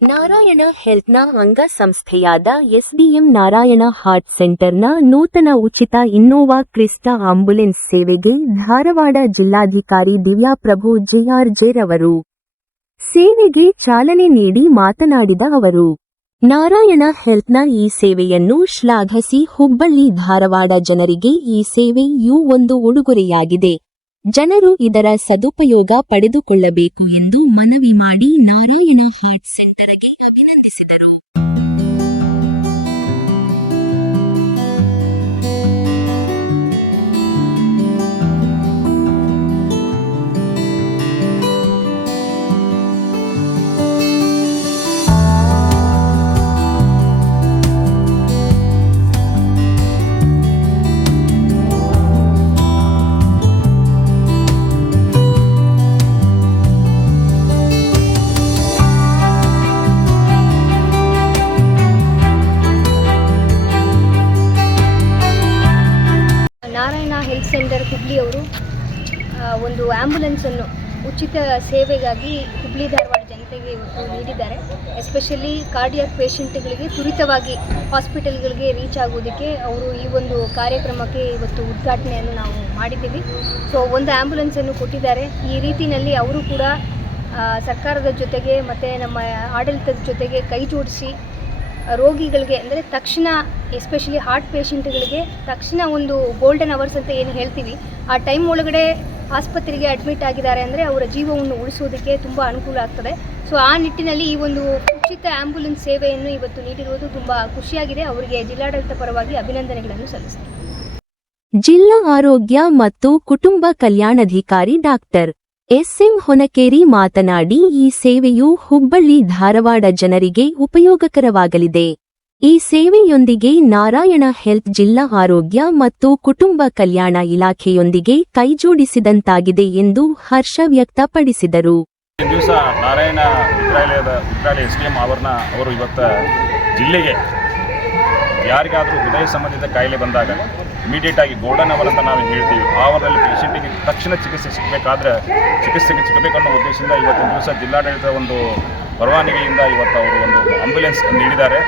ನಾರಾಯಣ ಹೆಲ್ತ್ನ ಅಂಗ ಸಂಸ್ಥೆಯಾದ SDM Narayana heart ಸೆಂಟರ್ನ ನೂತನ ಉಚಿತ ಇನ್ನೋವಾ ಕ್ರಿಸ್ಟಾ ಆಂಬ್ಯುಲೆನ್ಸ್ ಸೇವೆಗೆ ಧಾರವಾಡ ಜಿಲ್ಲಾಧಿಕಾರಿ ದಿವ್ಯಾಪ್ರಭು ಜೆಆರ್ ರವರು ಸೇವೆಗೆ ಚಾಲನೆ ನೀಡಿ ಮಾತನಾಡಿದ ಅವರು, ನಾರಾಯಣ ಹೆಲ್ತ್ನ ಈ ಸೇವೆಯನ್ನು ಶ್ಲಾಘಿಸಿ ಹುಬ್ಬಳ್ಳಿ ಧಾರವಾಡ ಜನರಿಗೆ ಈ ಸೇವೆಯೂ ಒಂದು ಉಡುಗೊರೆಯಾಗಿದೆ. ಜನರು ಇದರ ಸದುಪಯೋಗ ಪಡೆದುಕೊಳ್ಳಬೇಕು ಎಂದು ಮನವಿ ಮಾಡಿ ನಾರಾಯಣ ಹಾರ್ಟ್ ಸೆಂಟರ್ಗೆ ಅಭಿನಂದಿಸಿದರು. ಸೆಂಟರ್ ಹುಬ್ಳಿಯವರು ಒಂದು ಆ್ಯಂಬುಲೆನ್ಸನ್ನು ಉಚಿತ ಸೇವೆಗಾಗಿ ಹುಬ್ಳಿ ಧಾರವಾಡ ಜನತೆಗೆ ಇವತ್ತು ನೀಡಿದ್ದಾರೆ. ಎಸ್ಪೆಷಲಿ ಕಾರ್ಡಿಯಾಕ್ ಪೇಷಂಟ್ಗಳಿಗೆ ತ್ವರಿತವಾಗಿ ಹಾಸ್ಪಿಟಲ್ಗಳಿಗೆ ರೀಚ್ ಆಗೋದಕ್ಕೆ ಅವರು ಈ ಒಂದು ಕಾರ್ಯಕ್ರಮಕ್ಕೆ ಇವತ್ತು ಉದ್ಘಾಟನೆಯನ್ನು ನಾವು ಮಾಡಿದ್ದೀವಿ. ಸೊ ಒಂದು ಆ್ಯಂಬುಲೆನ್ಸನ್ನು ಕೊಟ್ಟಿದ್ದಾರೆ. ಈ ರೀತಿಯಲ್ಲಿ ಅವರು ಕೂಡ ಸರ್ಕಾರದ ಜೊತೆಗೆ ಮತ್ತು ನಮ್ಮ ಆಡಳಿತದ ಜೊತೆಗೆ ಕೈ ಜೋಡಿಸಿ ರೋಗಿಗಳಿಗೆ ಅಂದರೆ ತಕ್ಷಣ ಎಸ್ಪೆಷಲಿ ಹಾರ್ಟ್ ಪೇಷಂಟ್ಗಳಿಗೆ ತಕ್ಷಣ ಒಂದು ಗೋಲ್ಡನ್ ಅವರ್ಸ್ ಅಂತ ಏನು ಹೇಳ್ತೀವಿ. ಆ ಟೈಮ್ ಒಳಗಡೆ ಆಸ್ಪತ್ರೆಗೆ ಅಡ್ಮಿಟ್ ಆಗಿದ್ದಾರೆ ಅಂದರೆ ಅವರ ಜೀವವನ್ನು ಉಳಿಸೋದಕ್ಕೆ ತುಂಬ ಅನುಕೂಲ ಆಗ್ತದೆ. ಸೊ ಆ ನಿಟ್ಟಿನಲ್ಲಿ ಈ ಒಂದು ಉಚಿತ ಆ್ಯಂಬುಲೆನ್ಸ್ ಸೇವೆಯನ್ನು ಇವತ್ತು ನೀಡಿರುವುದು ತುಂಬ ಖುಷಿಯಾಗಿದೆ. ಅವರಿಗೆ ಜಿಲ್ಲಾಡಳಿತ ಪರವಾಗಿ ಅಭಿನಂದನೆಗಳನ್ನು ಸಲ್ಲಿಸ್ತೀನಿ. ಜಿಲ್ಲಾ ಆರೋಗ್ಯ ಮತ್ತು ಕುಟುಂಬ ಕಲ್ಯಾಣಾಧಿಕಾರಿ ಡಾಕ್ಟರ್ ಎಸ್ಎಂ ಹೊನಕೇರಿ ಮಾತನಾಡಿ, ಈ ಸೇವೆಯು ಹುಬ್ಬಳ್ಳಿ ಧಾರವಾಡ ಜನರಿಗೆ ಉಪಯೋಗಕರವಾಗಲಿದೆ. ಈ ಸೇವೆಯೊಂದಿಗೆ ನಾರಾಯಣ ಹೆಲ್ತ್ ಜಿಲ್ಲಾ ಆರೋಗ್ಯ ಮತ್ತು ಕುಟುಂಬ ಕಲ್ಯಾಣ ಇಲಾಖೆಯೊಂದಿಗೆ ಕೈಜೋಡಿಸಿದಂತಾಗಿದೆ ಎಂದು ಹರ್ಷ ವ್ಯಕ್ತಪಡಿಸಿದರು. ಜಿಲ್ಲೆಗೆ ಯಾರಿಗಾದರೂ ಹೃದಯ ಸಂಬಂಧಿತ ಕಾಯಿಲೆ ಬಂದಾಗ ಇಮಿಡಿಯೇಟ್ ಆಗಿ ಗೋಲ್ಡನ್ ಅವರ್ ಅಂತ ನಾವು ಹೇಳ್ತೀವಿ. ಅವರಲ್ಲಿ ಪೇಷಂಟಿಗೆ ತಕ್ಷಣ ಚಿಕಿತ್ಸೆ ಸಿಗಬೇಕಾದ್ರೆ ಚಿಕಿತ್ಸೆಗೆ ಸಿಗಬೇಕನ್ನೋ ಉದ್ದೇಶದಿಂದ ಇವತ್ತಿನ ದಿವಸ ಜಿಲ್ಲಾಡಳಿತ ಒಂದು ಪರವಾನಗಿಯಿಂದ ಇವತ್ತು ಅವರು ಒಂದು ಆಂಬ್ಯುಲೆನ್ಸ್ ನೀಡಿದ್ದಾರೆ.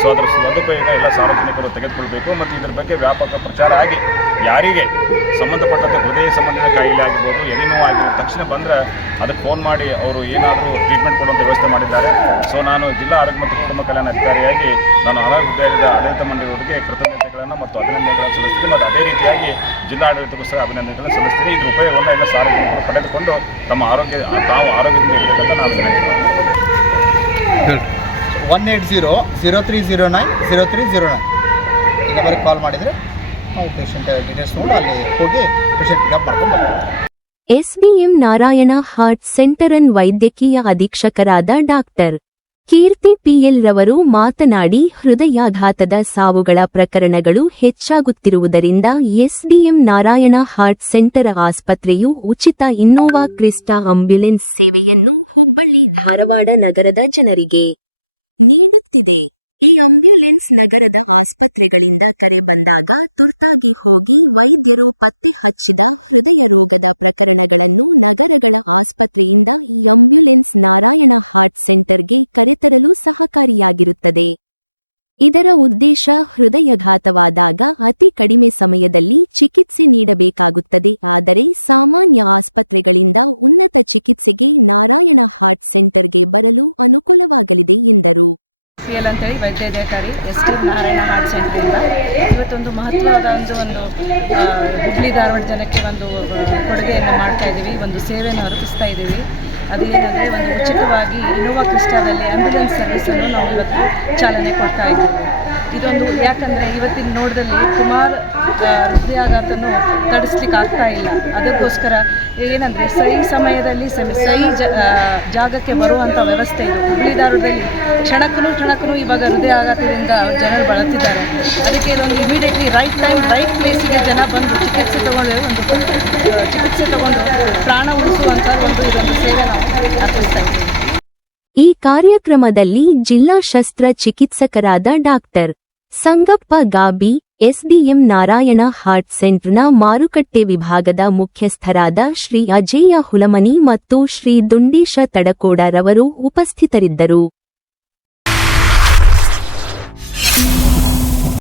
ಸೊ ಅದರ ಸದುಪಯೋಗ ಎಲ್ಲ ಸಾರ್ವಜನಿಕರು ತೆಗೆದುಕೊಳ್ಬೇಕು ಮತ್ತು ಇದರ ಬಗ್ಗೆ ವ್ಯಾಪಕ ಪ್ರಚಾರ ಆಗಿ ಯಾರಿಗೆ ಸಂಬಂಧಪಟ್ಟಂತೆ ಹೃದಯ ಸಂಬಂಧಿತ ಕಾಯಿಲೆ ಆಗಿರ್ಬೋದು, ಎದೆ ತಕ್ಷಣ ಬಂದರೆ ಅದಕ್ಕೆ ಫೋನ್ ಮಾಡಿ ಅವರು ಏನಾದರೂ ಟ್ರೀಟ್ಮೆಂಟ್ ಕೊಡುವಂಥ ವ್ಯವಸ್ಥೆ ಮಾಡಿದ್ದಾರೆ. ಸೊ ನಾನು ಜಿಲ್ಲಾ ಆರೋಗ್ಯ ಮತ್ತು ಕುಟುಂಬ ಕಲ್ಯಾಣ ಅಧಿಕಾರಿಯಾಗಿ ನಾನು ವಿದ್ಯಾಲಯದ ಆಡಳಿತ ಮಂಡಳಿಯವರಿಗೆ ಕೃತಜ್ಞತೆಗಳನ್ನು ಮತ್ತು ಅಭಿನಂದನೆಗಳನ್ನು ಸಲ್ಲಿಸ್ತೀನಿ ಮತ್ತು ಅದೇ ರೀತಿಯಾಗಿ ಜಿಲ್ಲಾ ಜಿಲ್ಲಾಡಳಿತಕ್ಕೂ ಸಹ ಅಭಿನಂದನೆಗಳನ್ನು ಸಲ್ಲಿಸ್ತೀನಿ. ಇದ್ರ ಉಪಯೋಗವನ್ನು ಎಲ್ಲ ಸಾರ್ವಜನಿಕರು ಪಡೆದುಕೊಂಡು ತಮ್ಮ ಆರೋಗ್ಯ, ತಾವು ಆರೋಗ್ಯದಿಂದ ಇರಬೇಕಂತ ನಾನು. One eight zero zero three, zero nine, zero three zero nine. ಈ ನಂಬರಿಗೆ ಕಾಲ್ ಮಾಡಿದರೆ ನಾವು ಪೇಷಂಟ್ ಡೀಟೇಲ್ಸ್ ತೊಗೊಂಡು ಅಲ್ಲಿ ಹೋಗಿ ಪೇಷಂಟ್ ಪಿಕಪ್ ಮಾಡ್ಕೊಂಡು ಬರ್ತೀವಿ ಎಸ್ಡಿಎಂ ನಾರಾಯಣ ಹಾರ್ಟ್ ಸೆಂಟರನ್ ವೈದ್ಯಕೀಯ ಅಧೀಕ್ಷಕರಾದ ಡಾಕ್ಟರ್ ಕೀರ್ತಿ ಪಿಎಲ್ ರವರು ಮಾತನಾಡಿ ಹೃದಯಾಘಾತದ ಸಾವುಗಳ ಪ್ರಕರಣಗಳು ಹೆಚ್ಚಾಗುತ್ತಿರುವುದರಿಂದ ಎಸ್ಡಿಎಂ ನಾರಾಯಣ ಹಾರ್ಟ್ ಸೆಂಟರ್ ಆಸ್ಪತ್ರೆಯು ಉಚಿತ ಇನ್ನೋವಾ ಕ್ರಿಸ್ಟಾ ಆಂಬ್ಯುಲೆನ್ಸ್ ಸೇವೆಯನ್ನು ಹುಬ್ಬಳ್ಳಿ ಧಾರವಾಡ ನಗರದ ಜನರಿಗೆ ನೀಡುತ್ತಿದೆ. ಈ ಆಂಬ್ಯುಲೆನ್ಸ್ ನಗರದ ಆಸ್ಪತ್ರೆಗಳಿಂದ ಕರೆ ಬಂದಾಗ ತುರ್ತಾಗಿ ಹೋಗಿ ವೈದ್ಯರು ಪತ್ತೆ ಹಚ್ಚಿದ ಹೃದಯ ರೋಗದ ಪ್ರಕರಣಗಳನ್ನು ನಗರಗಳ ಆಸ್ಪತ್ರೆಯಿಂದ ಈ ಆಂಬ್ಯುಲೆನ್ಸ್ ನಾರಾಯಣ ಹಾರ್ಟ್ ಸೆಂಟರ್ಗೆ ಕರೆತರಲು ಸಹಕಾರಿಯಾಗಿರುತ್ತದೆ. ಇದರ ಉದ್ದೇಶ ಹೃದಯಘಾತವಾದಾಗ ಅತಿ ಕಡಿಮೆ ಸಮಯದಲ್ಲಿ ಚಿಕಿತ್ಸೆ ನೀಡಬೇಕಾಗುತ್ತದೆ. ಆದರೆ ಸಾಮಾನ್ಯ ಆಸ್ಪತ್ರೆಗಳಿಂದ ಉನ್ನತ ಚಿಕಿತ್ಸೆಗೆ ನಾರಾಯಣ ಹಾರ್ಟ್ ಸೆಂಟರ್ಗೆ ಬರಲು ಅನುಕೂಲವಾಗಲಿದೆ ಎಂದರು. ಸಿ ಎಲ್ ಅಂತೇಳಿ ವೈದ್ಯಾಧಿಕಾರಿ ಎಸ್ ಟಿ ನಾರಾಯಣ ಹಾರ್ಟ್ ಸೆಂಟ್ರಿಂದ ಇವತ್ತೊಂದು ಮಹತ್ವದ ಒಂದು ಒಂದು ಹುಬ್ಳಿ ಧಾರವಾಡ ಜನಕ್ಕೆ ಒಂದು ಕೊಡುಗೆಯನ್ನು ಮಾಡ್ತಾ ಇದ್ದೀವಿ. ಒಂದು ಸೇವೆಯನ್ನು ಅರ್ಪಿಸ್ತಾ ಇದ್ದೀವಿ. ಅದು ಏನಂದರೆ ಒಂದು ಉಚಿತವಾಗಿ ಇನೋವಾ ಕ್ರಿಸ್ಟಾದಲ್ಲಿ ಆ್ಯಂಬುಲೆನ್ಸ್ ಸರ್ವಿಸನ್ನು ನಾವು ಇವತ್ತು ಚಾಲನೆ ಕೊಡ್ತಾ ಇದ್ದೀವಿ. ಇದೊಂದು ಯಾಕಂದರೆ ಇವತ್ತಿನ ನೋಡದಲ್ಲಿ ಸುಮಾರು ಹೃದಯಾಘಾತನ್ನು ತಡಿಸ್ಲಿಕ್ಕೆ ಆಗ್ತಾ ಇಲ್ಲ. ಅದಕ್ಕೋಸ್ಕರ ಏನಂದರೆ ಸಹಿ ಸಮಯದಲ್ಲಿ ಜ ಜಾಗಕ್ಕೆ ಬರುವಂಥ ವ್ಯವಸ್ಥೆ ಇದು. ಹುಬ್ಬಳ್ಳಿದಾರದಲ್ಲಿ ಕ್ಷಣಕ್ಕೂ ಕ್ಷಣಕ್ಕೂ ಇವಾಗ ಹೃದಯಾಘಾತದಿಂದ ಜನರು ಬಳಲ್ತಿದ್ದಾರೆ ಅದಕ್ಕೆ ಇದೊಂದು ಇಮಿಡಿಯೇಟ್ಲಿ ರೈಟ್ ಟೈಮ್ ರೈಟ್ ಪ್ಲೇಸಿಗೆ ಜನ ಬಂದು ಚಿಕಿತ್ಸೆ ತಗೊಂಡು, ಒಂದು, ಚಿಕಿತ್ಸೆ ತಗೊಂಡು ಪ್ರಾಣ ಉಳಿಸುವಂಥ ಒಂದು ಇದೊಂದು ಸೇವೆ ನಾವು ಅರ್ಪಿಸ್ತಾ ಇದ್ದೀವಿ. ಈ ಕಾರ್ಯಕ್ರಮದಲ್ಲಿ ಜಿಲ್ಲಾ ಶಸ್ತ್ರ ಚಿಕಿತ್ಸಕರಾದ doctor Sangappa Gabi, SDM Narayana heart ಸೆಂಟರ್ನ ಮಾರುಕಟ್ಟೆ ವಿಭಾಗದ ಮುಖ್ಯಸ್ಥರಾದ ಶ್ರೀ ಅಜೇಯ ಹುಲಮನಿ ಮತ್ತು ಶ್ರೀ ದುಂಡೀಶ ತಡಕೋಡರವರು ಉಪಸ್ಥಿತರಿದ್ದರು.